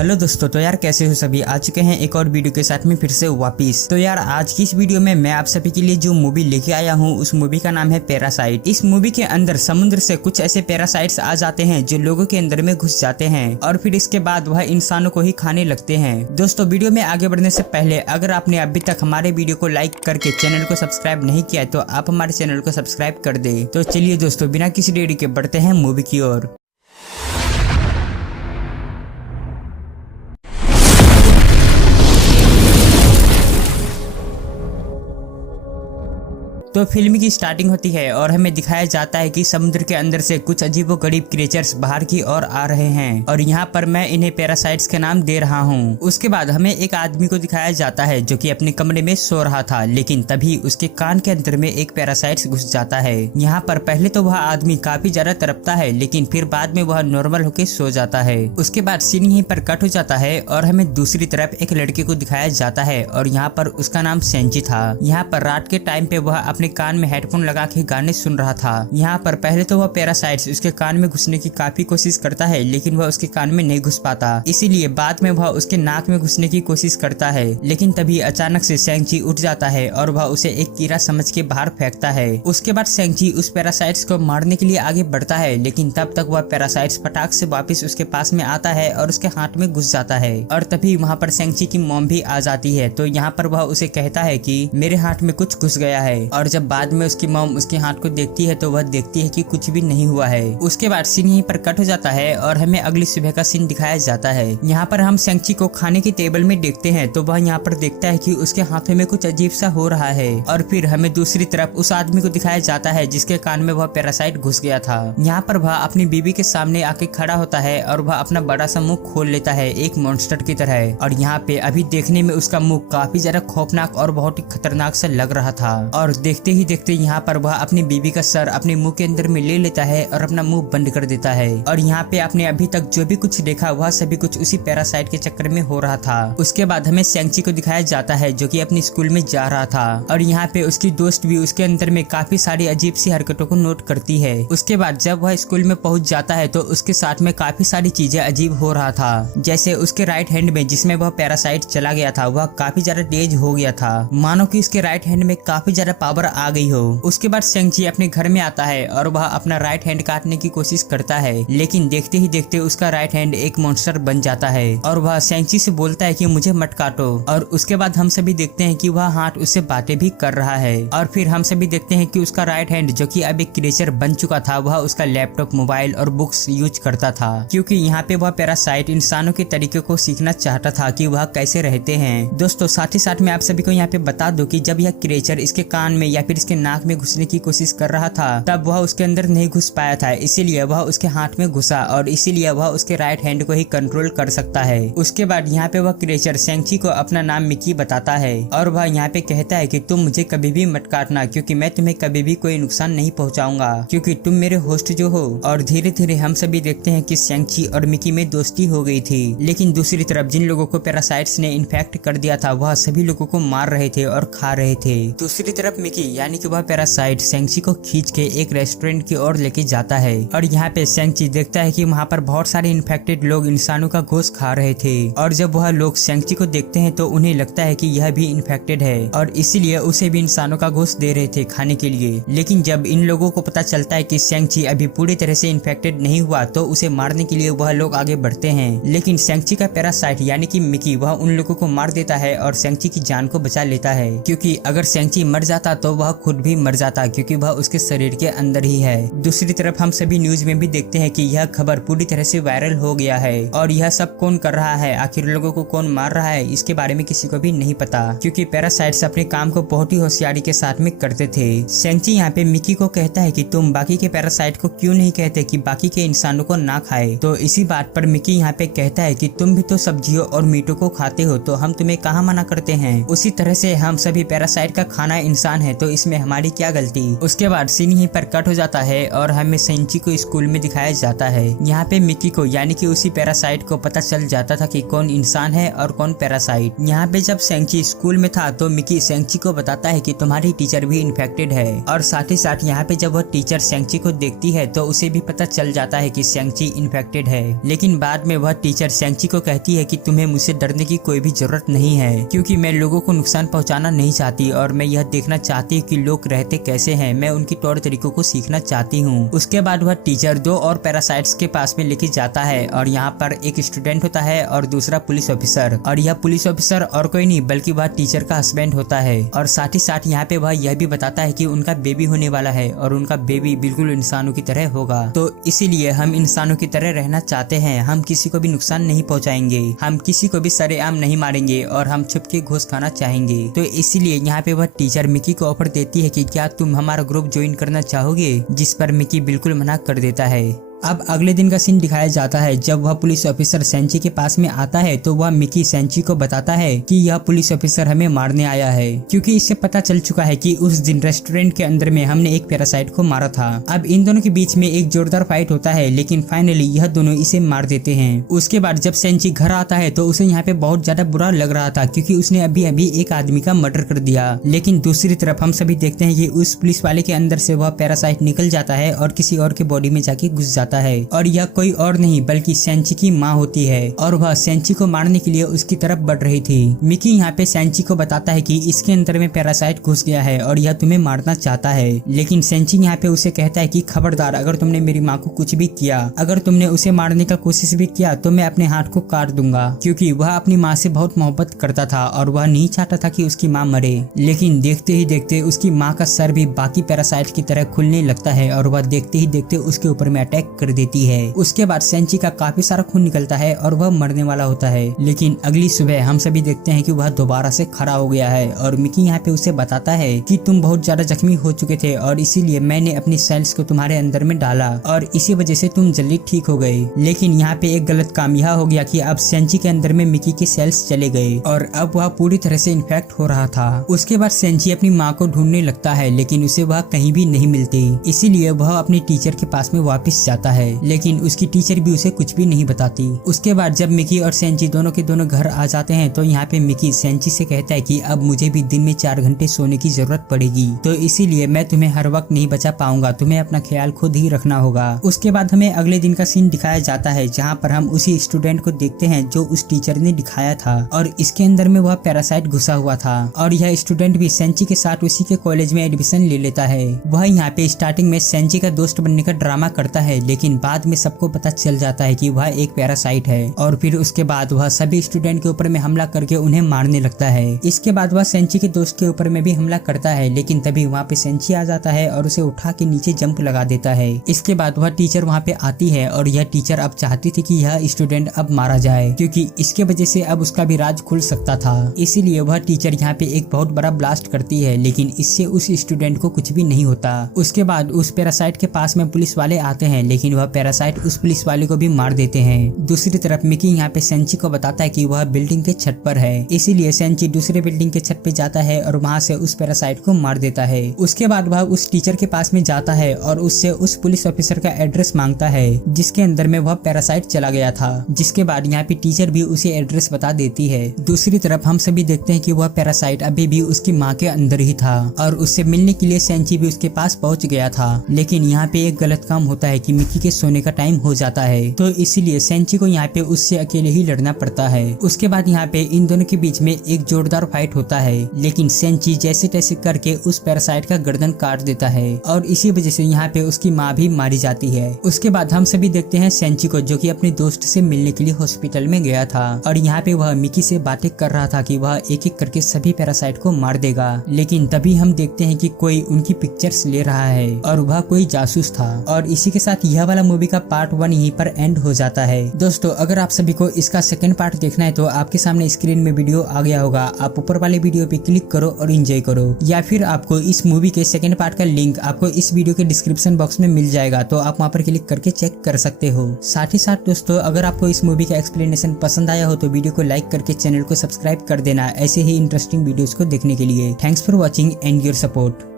Hello दोस्तों, तो यार कैसे हो सभी। आ चुके हैं एक और वीडियो के साथ में फिर से वापिस। तो यार आज की इस वीडियो में मैं आप सभी के लिए जो मूवी लेके आया हूँ उस मूवी का नाम है पैरासाइट। इस मूवी के अंदर समुद्र से कुछ ऐसे पैरासाइट्स आ जाते हैं जो लोगों के अंदर में घुस जाते हैं और फिर इसके बाद वह इंसानों को ही खाने लगते हैं। दोस्तों वीडियो में आगे बढ़ने से पहले अगर आपने अभी तक हमारे वीडियो को लाइक करके चैनल को सब्सक्राइब नहीं किया तो आप हमारे चैनल को सब्सक्राइब कर दे। तो चलिए दोस्तों बिना किसी देरी के बढ़ते हैं मूवी की ओर। तो फिल्म की स्टार्टिंग होती है और हमें दिखाया जाता है कि समुद्र के अंदर से कुछ अजीबोगरीब क्रिएचर्स बाहर की ओर आ रहे हैं और यहाँ पर मैं इन्हें पैरासाइट्स के नाम दे रहा हूँ। उसके बाद हमें एक आदमी को दिखाया जाता है जो कि अपने कमरे में सो रहा था, लेकिन तभी उसके कान के अंदर में एक पैरासाइट्स घुस जाता है। यहाँ पर पहले तो वह आदमी काफी ज्यादा तड़पता है, लेकिन फिर बाद में वह नॉर्मल होकर सो जाता है। उसके बाद सीन यहीं पर कट हो जाता है और हमें दूसरी तरफ एक लड़के को दिखाया जाता है और यहाँ पर उसका नाम सेंची था। यहाँ पर रात के टाइम पे वह अपने कान में हेडफोन लगा के गाने सुन रहा था। यहाँ पर पहले तो वह पैरासाइट्स उसके कान में घुसने की काफी कोशिश करता है, लेकिन वह उसके कान में नहीं घुस पाता। इसीलिए बाद में वह उसके नाक में घुसने की कोशिश करता है, लेकिन तभी अचानक से सेंची उठ जाता है और वह उसे एक कीड़ा समझ के बाहर फेंकता है। उसके बाद सेंची उस पैरासाइट्स को मारने के लिए आगे बढ़ता है, लेकिन तब तक वह पैरासाइट्स पटाख से वापस उसके पास में आता है और उसके हाथ में घुस जाता है। और तभी वहाँ पर सेंची की मॉम भी आ जाती है। तो यहाँ पर वह उसे कहता है कि मेरे हाथ में कुछ घुस गया है। और जब बाद में उसकी मॉम उसके हाथ को देखती है तो वह देखती है कि कुछ भी नहीं हुआ है। उसके बाद सीन यहीं पर कट हो जाता है और हमें अगली सुबह का सीन दिखाया जाता है। यहाँ पर हम सेंची को खाने की टेबल में देखते हैं तो वह यहाँ पर देखता है कि उसके हाथों में कुछ अजीब सा हो रहा है। और फिर हमें दूसरी तरफ उस आदमी को दिखाया जाता है जिसके कान में वह पैरासाइट घुस गया था। यहाँ पर वह अपनी बीबी के सामने आके खड़ा होता है और वह अपना बड़ा सा मुंह खोल लेता है एक मॉन्स्टर की तरह। और यहाँ पे अभी देखने में उसका मुंह काफी ज्यादा खौफनाक और बहुत ही खतरनाक सा लग रहा था। और देखते ही देखते यहाँ पर वह अपनी बीबी का सर अपने मुंह के अंदर में ले लेता है और अपना मुंह बंद कर देता है। और यहाँ पे आपने अभी तक जो भी कुछ देखा वह सभी कुछ उसी पैरासाइट के चक्कर में हो रहा था। उसके बाद हमें सेंची को दिखाया जाता है जो कि अपनी स्कूल में जा रहा था और यहाँ पे उसकी दोस्त भी उसके अंदर में काफी सारी अजीब सी हरकतों को नोट करती है। उसके बाद जब वह स्कूल में पहुंच जाता है तो उसके साथ में काफी सारी चीजें अजीब हो रहा था। जैसे उसके राइट हैंड में जिसमें वह पैरासाइट चला गया था वह काफी ज्यादा तेज हो गया था, मानो कि उसके राइट हैंड में काफी ज्यादा पावर आ गई हो। उसके बाद सेंची अपने घर में आता है और वह अपना राइट हैंड काटने की कोशिश करता है, लेकिन देखते ही देखते उसका राइट हैंड एक मॉन्स्टर बन जाता है और वह सेंची से बोलता है कि मुझे मत काटो। और उसके बाद हम सभी देखते हैं कि वह हाथ उससे बातें भी कर रहा है। और फिर हम सभी देखते हैं कि उसका राइट हैंड जो कि अब एक क्रिएचर बन चुका था वह उसका लैपटॉप, मोबाइल और बुक्स यूज करता था, क्योंकि यहाँ पे वह पैरासाइट इंसानों के तरीके को सीखना चाहता था कि वह कैसे रहते हैं। दोस्तों साथ ही साथ मैं आप सभी को यहाँ पे बता दूं कि जब यह क्रिएचर इसके कान में या फिर इसके नाक में घुसने की कोशिश कर रहा था तब वह उसके अंदर नहीं घुस पाया था, इसीलिए वह उसके हाथ में घुसा और इसीलिए वह उसके राइट हैंड को ही कंट्रोल कर सकता है। उसके बाद यहाँ पे वह क्रिएचर सेंची को अपना नाम मिकी बताता है और वह यहाँ पे कहता है कि तुम मुझे कभी भी मत काटना, क्योंकि मैं तुम्हें कभी भी कोई नुकसान नहीं पहुँचाऊंगा, क्योंकि तुम मेरे होस्ट जो हो। और धीरे धीरे हम सभी देखते हैं कि सेंची और मिकी में दोस्ती हो गई थी। लेकिन दूसरी तरफ जिन लोगों को पैरासाइट्स ने इन्फेक्ट कर दिया था वह सभी लोगों को मार रहे थे और खा रहे थे। दूसरी तरफ मिकी यानी कि वह पैरासाइट सेंची को खींच के एक रेस्टोरेंट की ओर लेके जाता है और यहाँ पे सेंची देखता है कि वहाँ पर बहुत सारे इन्फेक्टेड लोग इंसानों का गोश्त खा रहे थे। और जब वह लोग सेंची को देखते हैं तो उन्हें लगता है कि यह भी इन्फेक्टेड है और इसीलिए उसे भी इंसानों का गोश्त दे रहे थे खाने के लिए। लेकिन जब इन लोगों को पता चलता है कि सेंची अभी पूरी तरह से इन्फेक्टेड नहीं हुआ तो उसे मारने के लिए वह लोग आगे बढ़ते हैं। लेकिन सेंची का पैरासाइट यानी कि मिकी वह उन लोगों को मार देता है और सेंची की जान को बचा लेता है, क्योंकि अगर सेंची मर जाता तो वह खुद भी मर जाता, क्योंकि वह उसके शरीर के अंदर ही है। दूसरी तरफ हम सभी न्यूज में भी देखते हैं कि यह खबर पूरी तरह से वायरल हो गया है और यह सब कौन कर रहा है, आखिर लोगों को कौन मार रहा है, इसके बारे में किसी को भी नहीं पता, क्योंकि पैरासाइट्स अपने काम को बहुत ही होशियारी के साथ में करते थे। सेंची यहाँ पे मिकी को कहता है कि तुम बाकी के पैरासाइट को क्यों नहीं कहते कि बाकी के इंसानों को ना खाए। तो इसी बात पर मिकी यहाँ पे कहता है कि तुम भी तो सब्जियों और मीटों को खाते हो तो हम तुम्हें कहाँ मना करते हैं। उसी तरह से हम सभी पैरासाइट का खाना इंसान है, तो इसमें हमारी क्या गलती। उसके बाद सीन यहीं पर कट हो जाता है और हमें सेंची को स्कूल में दिखाया जाता है। यहाँ पे मिकी को यानी कि उसी पैरासाइट को पता चल जाता था कि कौन इंसान है और कौन पैरासाइट। यहाँ पे जब सेंची स्कूल में था तो मिकी सेंची को बताता है कि तुम्हारी टीचर भी इन्फेक्टेड है, और साथ ही साथ यहाँ पे जब वह टीचर सेंची को देखती है तो उसे भी पता चल जाता है कि सेंची इन्फेक्टेड है। लेकिन बाद में वह टीचर सेंची को कहती है कि तुम्हें मुझसे डरने की कोई भी जरूरत नहीं है, क्योंकि मैं लोगों को नुकसान पहुंचाना नहीं चाहती और मैं यह देखना चाहती हूँ कि लोग रहते कैसे हैं। मैं उनकी तौर तरीकों को सीखना चाहती हूँ। उसके बाद वह टीचर 2 और पैरासाइट्स के पास में लेके जाता है और यहाँ पर एक स्टूडेंट होता है और दूसरा पुलिस ऑफिसर, और यह पुलिस ऑफिसर और कोई नहीं बल्कि वह टीचर का हस्बैंड होता है। और साथ ही साथ यहाँ पे वह यह भी बताता है कि उनका बेबी होने वाला है और उनका बेबी बिल्कुल इंसानों की तरह होगा। तो इसीलिए हम इंसानों की तरह रहना चाहते हैं। हम किसी को भी नुकसान नहीं पहुंचाएंगे, हम किसी को भी सरेआम नहीं मारेंगे और हम छुप के घूस खाना चाहेंगे। तो इसीलिए यहाँ पे वह टीचर मिकी को ऑफर देती है कि क्या तुम हमारा ग्रुप ज्वाइन करना चाहोगे, जिस पर मिकी बिल्कुल मना कर देता है। अब अगले दिन का सीन दिखाया जाता है। जब वह पुलिस ऑफिसर सेंची के पास में आता है तो वह मिकी सेंची को बताता है कि यह पुलिस ऑफिसर हमें मारने आया है, क्योंकि इससे पता चल चुका है कि उस दिन रेस्टोरेंट के अंदर में हमने एक पैरासाइट को मारा था। अब इन दोनों के बीच में एक जोरदार फाइट होता है, लेकिन फाइनली यह दोनों इसे मार देते हैं। उसके बाद जब सेंची घर आता है तो उसे यहाँ पे बहुत ज्यादा बुरा लग रहा था, क्योंकि उसने अभी अभी एक आदमी का मर्डर कर दिया। लेकिन दूसरी तरफ हम सभी देखते हैं कि उस पुलिस वाले के अंदर से वह पैरासाइट निकल जाता है और किसी और के बॉडी में जाके घुस जाता है, और यह कोई और नहीं बल्कि सेंची की माँ होती है, और वह सेंची को मारने के लिए उसकी तरफ बढ़ रही थी। मिकी यहाँ पे सेंची को बताता है कि इसके अंदर में पैरासाइट घुस गया है और यह तुम्हें मारना चाहता है। लेकिन सेंची यहाँ पे उसे कहता है कि खबरदार, अगर तुमने मेरी माँ को कुछ भी किया, अगर तुमने उसे मारने का कोशिश भी किया तो मैं अपने हाथ को काट दूंगा, क्योंकि वह अपनी माँ से बहुत मोहब्बत करता था और वह नहीं चाहता था कि उसकी माँ मरे। लेकिन देखते ही देखते उसकी माँ का सर भी बाकी पैरासाइट की तरह खुलने लगता है और वह देखते ही देखते उसके ऊपर में अटैक कर देती है। उसके बाद सेंची का काफी सारा खून निकलता है और वह मरने वाला होता है। लेकिन अगली सुबह हम सभी देखते हैं कि वह दोबारा से खड़ा हो गया है और मिकी यहाँ पे उसे बताता है कि तुम बहुत ज्यादा जख्मी हो चुके थे और इसीलिए मैंने अपनी सेल्स को तुम्हारे अंदर में डाला और इसी वजह से तुम जल्दी ठीक हो गए। लेकिन यहाँ पे एक गलत काम यह हो गया कि अब सेंची के अंदर में मिकी के सेल्स चले गए और अब वह पूरी तरह से इन्फेक्ट हो रहा था। उसके बाद सेंची अपनी माँ को ढूंढने लगता है, लेकिन उसे वह कहीं भी नहीं मिलती। इसीलिए वह अपने टीचर के पास में वापस जाता है, लेकिन उसकी टीचर भी उसे कुछ भी नहीं बताती। उसके बाद जब मिकी और सेंची दोनों के दोनों घर आ जाते हैं तो यहाँ पे मिकी सेंची से कहता है कि अब मुझे भी दिन में 4 घंटे सोने की जरूरत पड़ेगी, तो इसीलिए मैं तुम्हें हर वक्त नहीं बचा पाऊंगा, तुम्हें अपना ख्याल खुद ही रखना होगा। उसके बाद हमें अगले दिन का सीन दिखाया जाता है, जहाँ पर हम उसी स्टूडेंट को देखते हैं जो उस टीचर ने दिखाया था और इसके अंदर में वह पैरासाइट घुसा हुआ था, और यह स्टूडेंट भी सेंची के साथ उसी के कॉलेज में एडमिशन ले लेता है। वह यहाँ पे स्टार्टिंग में सेंची का दोस्त बनने का ड्रामा करता है, लेकिन बाद में सबको पता चल जाता है कि वह एक पैरासाइट है, और फिर उसके बाद वह सभी स्टूडेंट के ऊपर में हमला करके उन्हें मारने लगता है। इसके बाद वह सेंची के दोस्त के ऊपर में भी हमला करता है, लेकिन तभी वहाँ पे सेंची आ जाता है और उसे उठा के नीचे जंप लगा देता है। इसके बाद वह टीचर वहाँ पे आती है और यह टीचर अब चाहती थी कि यह स्टूडेंट अब मारा जाए, क्योंकि इसके वजह से अब उसका भी राज खुल सकता था। इसीलिए वह टीचर यहाँ पे एक बहुत बड़ा ब्लास्ट करती है, लेकिन इससे उस स्टूडेंट को कुछ भी नहीं होता। उसके बाद उस पैरासाइट के पास में पुलिस वाले आते हैं, लेकिन वह पैरासाइट उस पुलिस वाले को भी मार देते हैं। दूसरी तरफ मिकी यहाँ पे सेंची को बताता है कि वह बिल्डिंग के छत पर है, इसीलिए सेंची दूसरे बिल्डिंग के छत पे जाता है और वहाँ से उस पैरासाइट को मार देता है। उसके बाद वह उस टीचर के पास में जाता है और उससे उस पुलिस ऑफिसर का एड्रेस मांगता है जिसके अंदर में वह पैरासाइट चला गया था, जिसके बाद यहाँ पे टीचर भी उसे एड्रेस बता देती है। दूसरी तरफ हम सभी देखते हैं कि वह पैरासाइट अभी भी उसकी माँ के अंदर ही था और उससे मिलने के लिए सेंची भी उसके पास पहुँच गया था। लेकिन यहाँ पे एक गलत काम होता है कि मिकी के सोने का टाइम हो जाता है, तो इसीलिए सेंची को यहाँ पे उससे अकेले ही लड़ना पड़ता है। उसके बाद यहाँ पे इन दोनों के बीच में एक जोरदार फाइट होता है, लेकिन सेंची जैसे तैसे करके उस पैरासाइट का गर्दन काट देता है और इसी वजह से यहाँ पे उसकी माँ भी मारी जाती है। उसके बाद हम सभी देखते हैं सेंची को, जो कि अपने दोस्त से मिलने के लिए हॉस्पिटल में गया था और यहाँ पे वह मिकी से बातें कर रहा था कि वह एक एक करके सभी पैरासाइट को मार देगा। लेकिन तभी हम देखते हैं कि कोई उनकी पिक्चर्स ले रहा है और वह कोई जासूस था। और इसी के साथ यह वाला मूवी का पार्ट 1 यहीं पर एंड हो जाता है। दोस्तों, अगर आप सभी को इसका सेकंड पार्ट देखना है तो आपके सामने स्क्रीन में वीडियो आ गया होगा, आप ऊपर वाले वीडियो पे क्लिक करो और एंजॉय करो, या फिर आपको इस मूवी के सेकंड पार्ट का लिंक आपको इस वीडियो के डिस्क्रिप्शन बॉक्स में मिल जाएगा, तो आप वहाँ पर क्लिक करके चेक कर सकते हो। साथ ही साथ दोस्तों, अगर आपको इस मूवी का एक्सप्लेनेशन पसंद आया हो तो वीडियो को लाइक करके चैनल को सब्सक्राइब कर देना ऐसे ही इंटरेस्टिंग वीडियोस को देखने के लिए। Thanks for watching and your support.